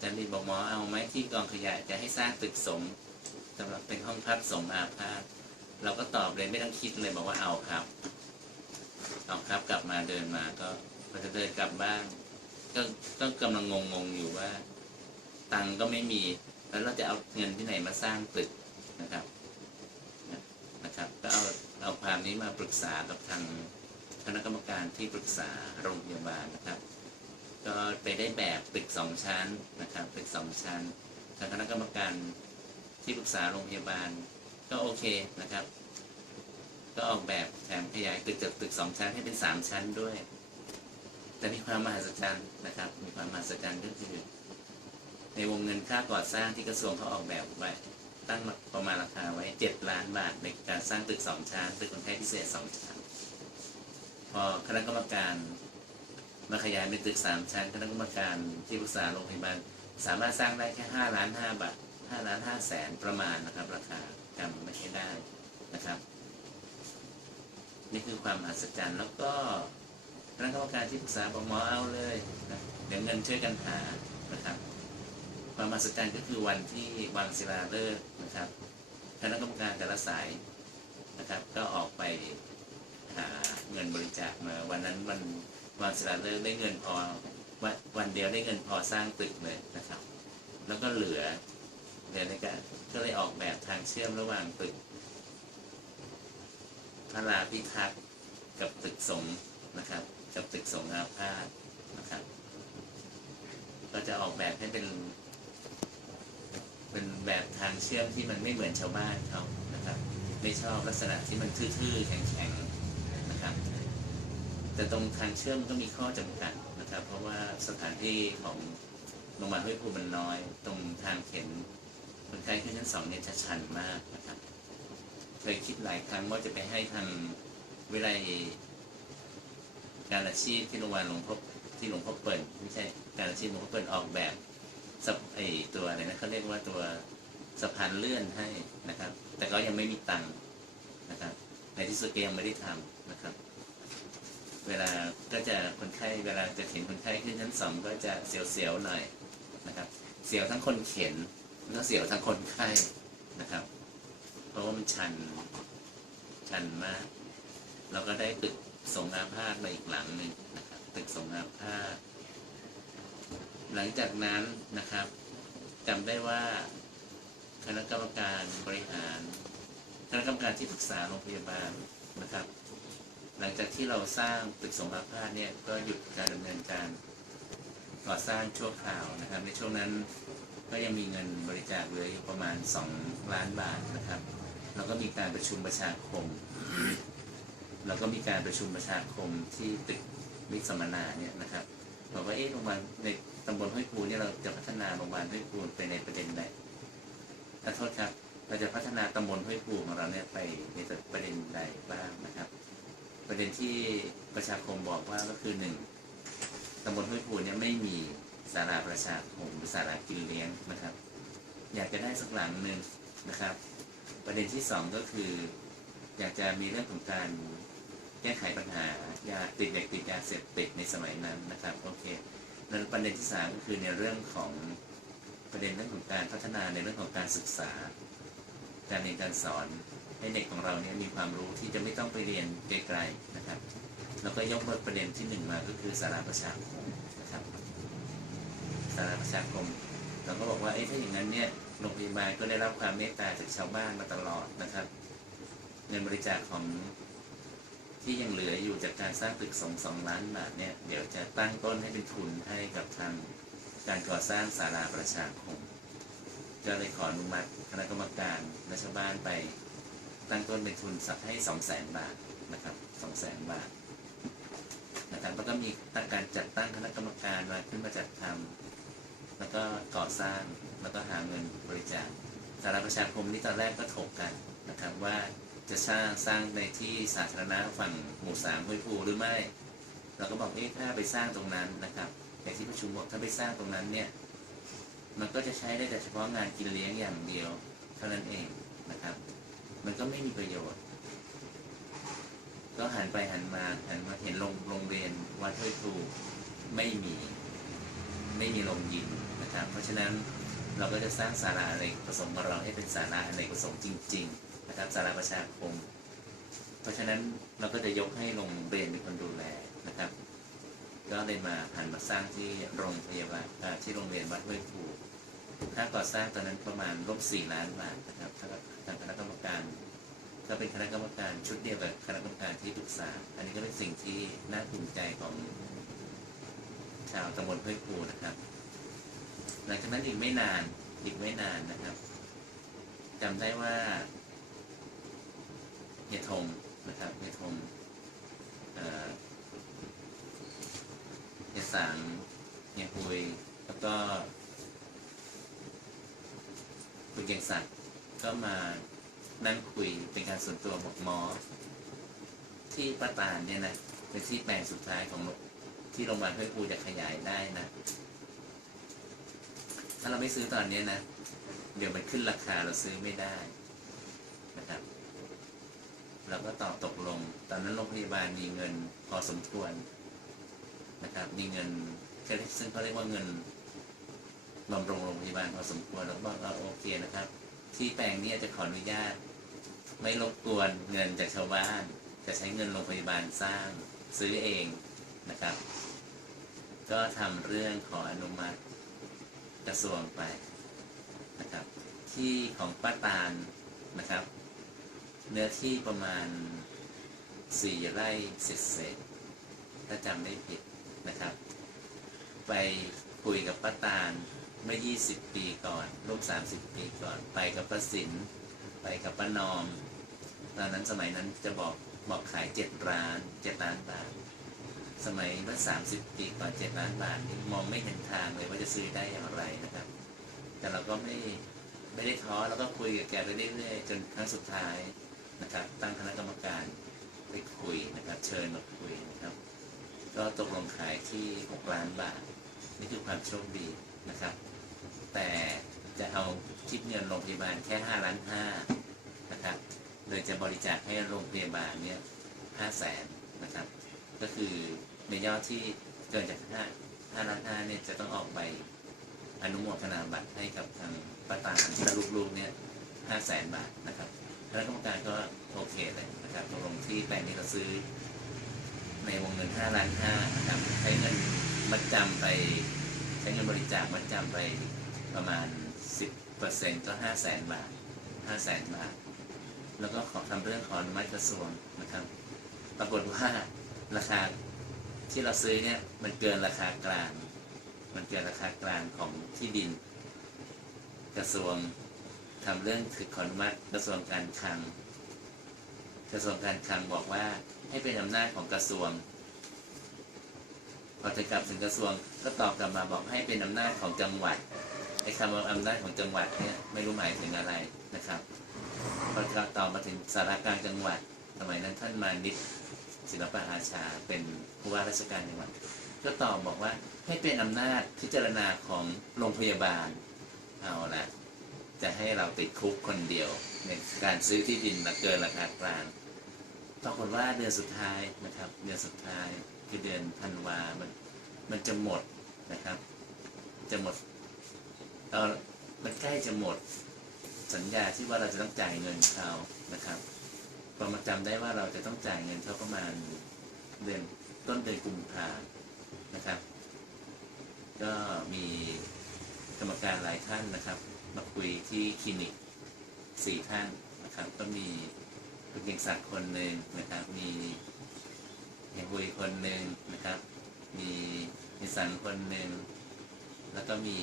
จันดีบอกหมอเอาไหมที่กองขยะจะให้สร้างตึกสงฆ์สำหรับเป็นห้องพักสงอาพาธเราก็ตอบเลยไม่ต้องคิดเลยบอกว่าเอาครับ เอาครับกลับมาเดินมาก็พอจะเดินกลับบ้านก็ก็กำลังงงๆอยู่ว่า ตังค์ก็ไม่มี แล้วเราจะเอาเงินที่ไหนมาสร้างตึกนะครับนะครับ ก็เอาเอาความนี้มาปรึกษากับทางคณะกรรมการที่ปรึกษาโรงพยาบาลนะครับ ก็ไปได้แบบตึกสองชั้นนะครับตึกสองชั้นทางคณะกรรมการที่ปรึกษาโรงพยาบาล ก็โอเคนะครับ ก็ออกแบบแถมขยายตึกจากตึกสองชั้นให้เป็นสามชั้นด้วย แต่มีความมหัศจรรย์นะครับ มีความมหัศจรรย์ก็คือในวงเงินค่าก่อสร้างที่กระทรวงเขาออกแบบไว้ตั้งประมาณราคาไว้เจ็ดล้านบาทในการสร้างตึกสองชั้น ตึกคนไข้พิเศษสองชั้น พอคณะกรรมการ มาขยายเป็นตึกสามชั้นคณะกรรมการที่ปรึกษาโรงพยาบาลสามารถสร้างได้แค่ห้าล้านห้าบาทห้าล้านห้าแสนประมาณนะครับ ราคาจำไม่ใช่ได้นะครับ นี่คือความมหัศจรรย์แล้วก็คณะกรรมการที่ปรึกษาบอกหมอเอาเลยนะเดี๋ยวเงินช่วยกันหานะครับความมหัศจรรย์ก็คือวันที่วางศิลาฤกษ์นะครับคณะกรรมการแต่ละสายนะครับ ก็ออกไปหาเงินบริจาคมาวันนั้นวัน วางศิลาฤกษ์ได้เงินพอวันวันเดียวได้เงินพอสร้างตึกเลยนะครับ แล้วก็เหลือเหลือในการก็เลยออกแบบทางเชื่อมระหว่างตึกพระลาพิทักษ์กับตึกสงฆ์นะครับ กับตึกสงฆ์อาพาธนะครับ ก็จะออกแบบให้เป็นเป็นแบบทางเชื่อมที่มันไม่เหมือนชาวบ้านเขานะครับ ไม่ชอบลักษณะที่มันทื่อๆแข็งๆ แต่ตรงทางเชื่อมก็มีข้อจำกัดนะครับ เพราะว่าสถานที่ของโรงพยาบาลห้วยภูมันน้อย ตรงทางเข็นคนไข้ขึ้นชั้นสองเนี่ยจะชันมากนะครับเคยคิดหลายครั้งว่าจะไปให้ทางวิไลการอาชีพที่โรงพยาบาลหลวงพ่อที่หลวงพ่อเปิดไม่ใช่การอาชีพหลวงพ่อเปิดออกแบบสไอตัวอะไรนะเขาเรียกว่าตัวสะพานเลื่อนให้นะครับ แต่ก็ยังไม่มีตังค์นะครับ ในที่สุดก็ยังไม่ได้ทำนะครับ เวลาก็จะคนไข้เวลาจะเข็นคนไข้ขึ้นชั้นสองก็จะเสียวๆหน่อยนะครับ เสียวทั้งคนเข็นแล้วเสียวทั้งคนไข้นะครับ เพราะว่ามันชันชันมาก เราก็ได้ตึกสงอาพาธมาอีกหลังหนึ่งนะครับตึกสงอาพาธหลังจากนั้นนะครับจำได้ว่าคณะกรรมการบริหาร คณะกรรมการที่ปรึกษาโรงพยาบาลนะครับ หลังจากที่เราสร้างตึกสงอาพาธเนี่ยก็หยุดการดำเนินการก่อสร้างชั่วคราวนะครับ ในช่วงนั้นก็ยังมีเงินบริจาคเหลืออยู่ประมาณ 2 ล้านบาทนะครับ แล้วก็มีการประชุมประชาคม แล้วก็มีการประชุมประชาคมที่ตึกวิสมนาเนี่ยนะครับบอกว่าเอ๊ะโรงพยาบาลในตำบลห้วยภูเนี่ยเราจะพัฒนาโรงพยาบาลห้วยภูไปในประเด็นใดขอโทษครับเราจะพัฒนาตำบลห้วยภูของเราเนี่ยไปในประเด็นใดบ้างนะครับ ประเด็นที่ประชาคมบอกว่าก็คือหนึ่งตำบลห้วยภูเนี่ยไม่มีศาลาประชาคมหรือศาลากินเลี้ยงนะครับ อยากจะได้สักหลังหนึ่งนะครับ ประเด็นที่สองก็คือ อยากจะมีเรื่องของการแก้ไขปัญหายาติดเด็กติดยาเสพติดในสมัยนั้นนะครับโอเคแล้วประเด็นที่สามก็คือในเรื่องของประเด็นเรื่องของการพัฒนาในเรื่องของการศึกษา การเรียนการสอน ให้เด็กของเราเนี่ยมีความรู้ที่จะไม่ต้องไปเรียนไกลๆนะครับ แล้วก็ยกประเด็นที่หนึ่งมาก็คือสาราประชาคมนะครับสาราประชาคมเราก็บอกว่าเอ้ถ้าอย่างนั้นเนี่ยโรงพยาบาลก็ได้รับความเมตตาจากชาวบ้านมาตลอดนะครับ เงินบริจาคของที่ยังเหลืออยู่จากการสร้างตึกสองสองล้านบาทเนี่ยเดี๋ยวจะตั้งต้นให้เป็นทุนให้กับทางการก่อสร้างศาลาประชาคมก็เลยขออนุมัติคณะกรรมการและชาวบ้านไป ตั้งต้นเป็นทุนสักให้สองแสนบาทนะครับสองแสนบาทนะครับแล้วก็มีตั้งการจัดตั้งคณะกรรมการมาขึ้นมาจัดทำแล้วก็ก่อสร้างแล้วก็หาเงินบริจาคสารประชาคมนี่ตอนแรกก็ถกกันนะครับว่าจะสร้างสร้างในที่สาธารณะฝั่งหมู่สามห้วยภูหรือไม่ เราก็บอกเอ๊ะถ้าไปสร้างตรงนั้นนะครับในที่ประชุมบอกถ้าไปสร้างตรงนั้นเนี่ยมันก็จะใช้ได้แต่เฉพาะงานกินเลี้ยงอย่างเดียว เท่านั้นเองนะครับ มันก็ไม่มีประโยชน์ ก็หันไปหันมาหันมาเห็นโรงโรงเรียนวัดห้วยภูไม่มีไม่มีโรงยิมนะครับ เพราะฉะนั้นเราก็จะสร้างศาลาอเนประสงค์ของเราให้เป็นศาลาอเนประสงค์จริง ๆ นะครับศาลาประชาคม เพราะฉะนั้นเราก็จะยกให้โรงเรียนเป็นคนดูแลนะครับ ก็เลยมาหันมาสร้างที่โรงพยาบาลที่โรงเรียนวัดห้วยผู ค่าก่อสร้างตอนนั้นประมาณลบสี่ล้านบาทนะครับทางทางคณะกรรมการก็เป็นคณะกรรมการชุดเดียวกับคณะกรรมการที่ปรึกษา อันนี้ก็เป็นสิ่งที่น่าภูมิใจของชาวตำบลห้วยปูนะครับ หลังจากนั้นอีกไม่นานอีกไม่นานนะครับจำได้ว่าเฮียทงนะครับเฮียทงเฮียสังเฮียคุยแล้วก็ คุณเกียงศักดิ์ก็มานั่งคุยเป็นการส่วนตัวบอกหมอ ที่ป้าตาลเนี่ยนะเป็นที่แปลงสุดท้ายของโรงที่โรงพยาบาลห้วยปูจะขยายได้นะ ถ้าเราไม่ซื้อตอนนี้นะ เดี๋ยวมันขึ้นราคาเราซื้อไม่ได้นะครับ เราก็ตอบตกลง ตอนนั้นโรงพยาบาลมีเงินพอสมควรนะครับ มีเงินซึ่งเขาเรียกว่าเงิน บำรุงโรงพยาบาลพอสมควรเราก็เราโอเคนะครับ ที่แปลงนี้จะขออนุญาต ไม่รบกวนเงินจากชาวบ้าน จะใช้เงินโรงพยาบาลสร้างซื้อเองนะครับ ก็ทำเรื่องขออนุมัติกระทรวงไปนะครับ ที่ของป้าตาลนะครับ เนื้อที่ประมาณสี่ไร่เศษเศษถ้าจำไม่ผิดนะครับ ไปคุยกับป้าตาล เมื่อ 20 ปีก่อนร่วม30 ปีก่อน ไปกับป้าสินไปกับป้านอม ตอนนั้นสมัยนั้นจะบอกบอกขายเจ็ดล้านเจ็ดล้านบาท สมัยเมื่อสามสิบปีก่อนเจ็ดล้านบาทนี่มองไม่เห็นทางเลยว่าจะซื้อได้อย่างไรนะครับ แต่เราก็ไม่ไม่ได้ท้อเราก็คุยกับแกไปเรื่อยๆจนครั้งสุดท้ายนะครับ ตั้งคณะกรรมการไปคุยนะครับ เชิญมาคุยนะครับ ก็ตกลงขายที่หกล้านบาท นี่คือความโชคดีนะครับ แต่จะเอาคิดเงินโรงพยาบาลแค่ห้าล้านห้านะครับโดยจะบริจาคให้โรงพยาบาลเนี่ยห้าแสนนะครับก็คือในยอดที่เกินจากห้าห้าล้านห้าเนี่ยจะต้องออกใบอนุโมทนาบัตรให้กับทางป้าตาลและลูกๆเนี่ยห้าแสนบาทนะครับคณะกรรมการก็โอเคเลยนะครับตกลงที่แปลงนี้เราซื้อ ในวงเงินห้าล้านห้านะครับใช้เงินมัดจำไป ใช้เงินบริจาคมัดจำไป ประมาณสิบเปอร์เซ็นต์ก็ห้าแสนบาทห้าแสนบาท แล้วก็ขอทำเรื่องขออนุมัติกระทรวงนะครับ ปรากฏว่าราคาที่เราซื้อเนี่ยมันเกินราคากลาง มันเกินราคากลางของที่ดิน กระทรวงทำเรื่องคือขออนุมัติกระทรวงการคลัง กระทรวงการคลังบอกว่าให้เป็นอำนาจของกระทรวงพอจะกลับถึงกระทรวงก็ตอบกลับมาบอกให้เป็นอำนาจของจังหวัด ไอ้คำว่าอำนาจของจังหวัดเนี่ยไม่รู้หมายถึงอะไรนะครับพอต่อมาถึงสารกลางจังหวัดสมัยนั้นท่านมานิดศิลปะอาชาเป็นผู้ว่าราชการจังหวัดก็ตอบบอกว่าให้เป็นอำนาจพิจารณาของโรงพยาบาลเอาละจะให้เราติดคุกคนเดียว ในการซื้อที่ดินมาเกินราคากลางปรากฏว่าเดือนสุดท้ายนะครับ เดือนสุดท้ายคือเดือนธันวามันมันจะหมดนะครับ จะหมด ตอนมันใกล้จะหมดสัญญาที่ว่าเราจะต้องจ่ายเงินเขานะครับพอมาจำได้ว่าเราจะต้องจ่ายเงินเขาประมาณเดือนต้นเดือนกุมภานะครับ ก็มีกรรมการหลายท่านนะครับ มาคุยที่คลินิกสี่ท่านนะครับ ก็มีคุณเกียงศักดิ์คนหนึ่งนะครับ มีเฮยฮุยคนหนึ่งนะครับ มีมีสันคนหนึ่งแล้วก็มี